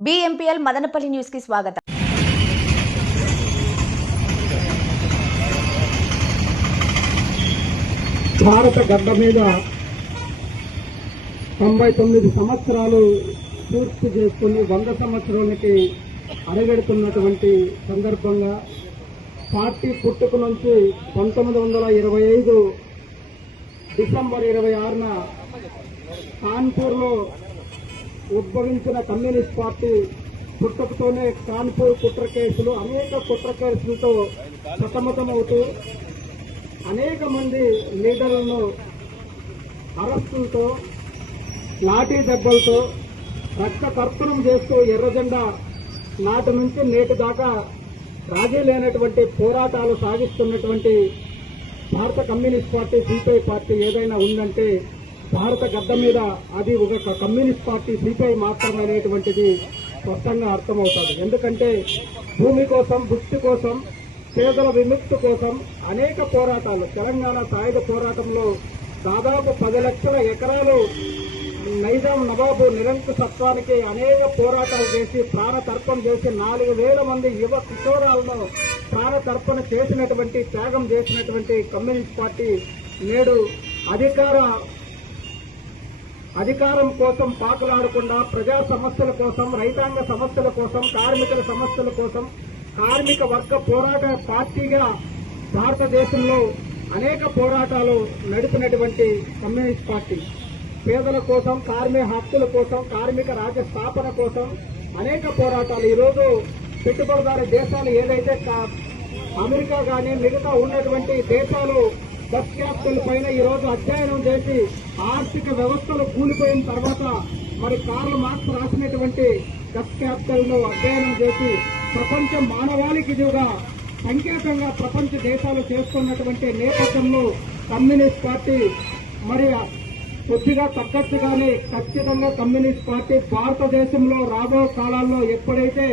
బిఎంపీఎల్ మదనపల్లి న్యూస్కి స్వాగతం. భారత గడ్డ మీద తొంభై తొమ్మిది సంవత్సరాలు పూర్తి చేసుకుని వంద సంవత్సరాలకి అడగెడుతున్నటువంటి సందర్భంగా పార్టీ పుట్టుక నుంచి పంతొమ్మిది వందల ఇరవై ఐదు డిసెంబర్ ఇరవై ఆరున కాన్పూర్లో ఉద్భవించిన కమ్యూనిస్ట్ పార్టీ పుట్టకతోనే కాన్పూర్ కుట్ర కేసులు అనేక కుట్ర కేసులతో సతమతమవుతూ అనేక మంది లీడర్లను అరెస్టులతో లాఠీ దెబ్బలతో రక్త కర్పణం చేస్తూ ఎర్రజెండా నాటి నుంచి నేటి దాకా రాజీ లేనటువంటి పోరాటాలు సాగిస్తున్నటువంటి భారత కమ్యూనిస్ట్ పార్టీ సిపిఐ పార్టీ ఏదైనా ఉందంటే భారత గడ్డ మీద అది ఒక కమ్యూనిస్ట్ పార్టీ సిపిఐ మాత్రమే అనేటువంటిది స్పష్టంగా అర్థమవుతుంది. ఎందుకంటే భూమి కోసం భుక్తి కోసం పేదల విముక్తి కోసం అనేక పోరాటాలు. తెలంగాణ సాయుధ పోరాటంలో దాదాపు పది లక్షల ఎకరాలు నైజాం నవాబు నిరంకుశత్వానికి అనేక పోరాటాలు చేసి ప్రాణతర్పణ చేసి నాలుగు వేల మంది యువ కిషోరాలను ప్రాణతర్పణ చేసినటువంటి త్యాగం చేసినటువంటి కమ్యూనిస్ట్ పార్టీ నేడు అధికార అధికారం కోసం పాకులాడకుండా ప్రజా సమస్యల కోసం రైతాంగ సమస్యల కోసం కార్మికుల సమస్యల కోసం కార్మిక వర్గ పోరాట పార్టీగా భారతదేశంలో అనేక పోరాటాలు నడిపినటువంటి కమ్యూనిస్ట్ పార్టీ. పేదల కోసం కార్మిక హక్కుల కోసం కార్మిక రాజ్య స్థాపన కోసం అనేక పోరాటాలు. ఈరోజు పెట్టుబడిదారు దేశాలు ఏదైతే కా- అమెరికా కానీ మిగతా ఉన్నటువంటి దేశాలు బస్ క్యాపిటల్ పైన ఈ రోజు అధ్యయనం చేసి ఆర్థిక వ్యవస్థలు కూలిపోయిన తర్వాత మరి కార్ల్ మార్క్స్ రాసినటువంటి బస్ క్యాపిటల్ను అధ్యయనం చేసి ప్రపంచ మానవాళికి ఇదిగా సంకేతంగా ప్రపంచ దేశాలు చేస్తున్నటువంటి నేపథ్యంలో కమ్యూనిస్ట్ పార్టీ మరి కొద్దిగా తగ్గట్టుగానే ఖచ్చితంగా కమ్యూనిస్ట్ పార్టీ భారతదేశంలో రాబో కాలాల్లో ఎప్పుడైతే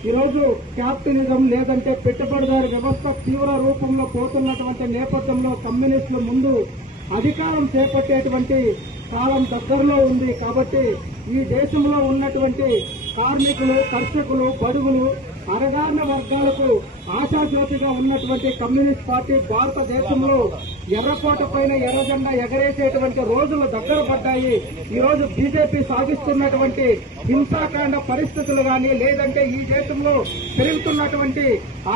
ఈరోజు క్యాపిటలిజం లేదంటే పెట్టుబడిదారు వ్యవస్థ తీవ్ర రూపంలో పోతున్నటువంటి నేపథ్యంలో కమ్యూనిస్టులు ముందు అధికారం చేపట్టేటువంటి కాలం దగ్గరలో ఉంది కాబట్టి ఈ దేశంలో ఉన్నటువంటి కార్మికులు కర్షకులు బడుగులు అరగాన వర్గాలకు ఆశాజ్యోతిగా ఉన్నటువంటి కమ్యూనిస్ట్ పార్టీ భారతదేశంలో ఎర్రకోట పైన ఎర్రజెండా ఎగరేసేటువంటి రోజులు దగ్గర పడ్డాయి. ఈ రోజు బీజేపీ సాగిస్తున్నటువంటి హింసాకాండ పరిస్థితులు గాని లేదంటే ఈ దేశంలో పెరుగుతున్నటువంటి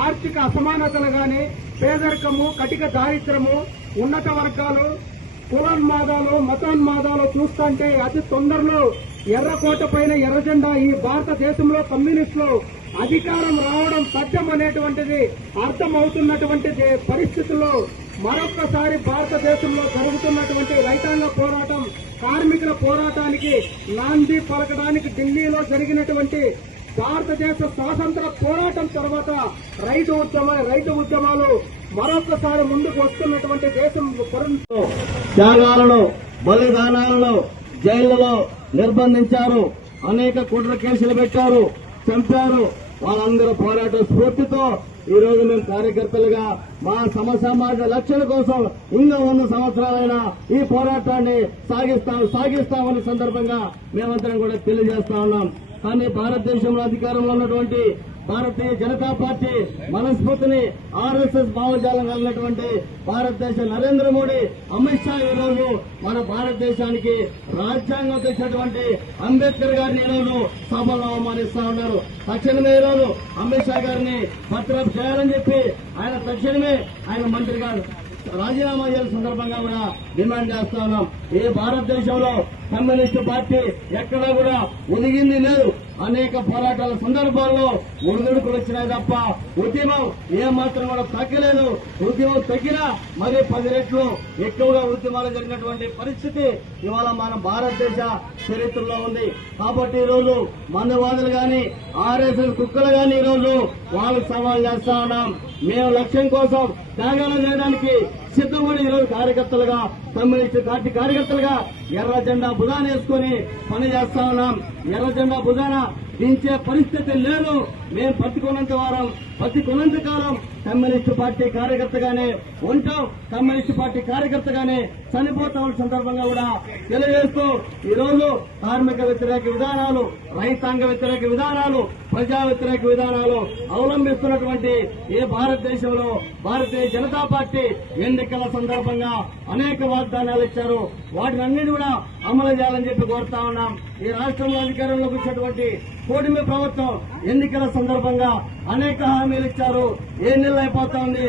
ఆర్థిక అసమానతలు గాని పేదరికము కటిక దారిద్రము ఉన్నత వర్గాలు కులన్మాదాలు మతాన్మాదాలు చూస్తుంటే అతి తొందరలో ఎర్రకోట పైన ఎర్రజెండా ఈ భారతదేశంలో కమ్యూనిస్టులు అధికారం రావడం సత్యం అనేటువంటిది అర్థమవుతున్నటువంటి పరిస్థితుల్లో మరొక్కసారి భారతదేశంలో జరుగుతున్నటువంటి రైతాంగ పోరాటం కార్మికుల పోరాటానికి నాంది పలకడానికి ఢిల్లీలో జరిగినటువంటి భారతదేశ స్వాతంత్ర పోరాటం తర్వాత రైతు ఉద్యమ రైతు ఉద్యమాలు మరొకసారి ముందుకు వస్తున్నటువంటి దేశం పొరంతో త్యాగాలను బలిదానాలను జైళ్ళలో నిర్బంధించారు. అనేక కుట్ర కేసులు పెట్టారు చంపారు. వాళ్ళందరూ పోరాట స్ఫూర్తితో ఈ రోజు మేము కార్యకర్తలుగా మా సమ సమాజ లక్ష్యాల కోసం ఇంకా వంద సంవత్సరాలైనా ఈ పోరాటాన్ని సాగిస్తాం సాగిస్తామనే సందర్భంగా మేమందరం కూడా తెలియజేస్తా ఉన్నాం. కానీ భారతదేశంలో అధికారంలో ఉన్నటువంటి భారతీయ జనతా పార్టీ మనస్ఫూర్తిని ఆర్ఎస్ఎస్ భావజాలం కలిగినటువంటి భారతదేశ నరేంద్ర మోడీ అమిత్ షా ఈరోజు మన భారతదేశానికి రాజ్యాంగం తెచ్చినటువంటి అంబేద్కర్ గారిని ఈరోజు సభలో అవమానిస్తా ఉన్నారు. తక్షణమే ఈరోజు అమిత్ షా గారిని పత్రం చేయాలని చెప్పి ఆయన తక్షణమే ఆయన మంత్రి గారు రాజీనామా చేయాల్సిన సందర్భంగా కూడా డిమాండ్ చేస్తా ఉన్నాం. ఈ భారతదేశంలో కమ్యూనిస్టు పార్టీ ఎక్కడా కూడా ఒదిగింది లేదు. అనేక పోరాటాల సందర్భాల్లో ఒడిదుడుకులు వచ్చినాయి తప్ప ఉద్యమం ఏమాత్రం మాత్రం కూడా తగ్గలేదు. ఉద్యమం తగ్గినా మరి పది రెట్లు ఎక్కువగా ఉద్యమాలు జరిగినటువంటి పరిస్థితి ఇవాళ మన భారతదేశ చరిత్రలో ఉంది. కాబట్టి ఈరోజు మందవాదులు గాని ఆర్ఎస్ఎస్ కుక్కలు గాని ఈ రోజు వాళ్ళకి సవాల్ చేస్తా ఉన్నాం. మేము లక్ష్యం కోసం త్యాగాలు చేయడానికి సిద్ధపడి ఈరోజు కార్యకర్తలుగా కమ్యూనిస్ట్ పార్టీ కార్యకర్తలుగా ఎర్ర జెండా భుజాన వేసుకుని పని చేస్తా ఉన్నాం. ఎర్ర జెండా భుజాన దించే పరిస్థితి లేదు. మేము పట్టుకున్నంత వారం పట్టుకున్నంత కాలం కమ్యూనిస్ట్ పార్టీ కార్యకర్తగానే ఉంటాం. కమ్యూనిస్ట్ పార్టీ కార్యకర్తగానే చనిపోతాం సందర్భంగా కూడా తెలియజేస్తూ ఈ రోజు కార్మిక వ్యతిరేక విధానాలు రైతాంగ వ్యతిరేక విధానాలు ప్రజా వ్యతిరేక విధానాలు అవలంబిస్తున్నటువంటి ఏ భారతదేశంలో భారతీయ జనతా పార్టీ ఎన్నికల సందర్భంగా అనేక వాగ్దానాలు ఇచ్చారు. వాటిని అన్నిటి కూడా అమలు చేయాలని చెప్పి కోరుతా ఉన్నాం. ఈ రాష్ట్రంలో అధికారంలోకి వచ్చినటువంటి కూటమి ప్రభుత్వం ఎన్నికల సందర్భంగా అనేక హామీలు ఇచ్చారు. ఏ నెల అయిపోతా ఉంది?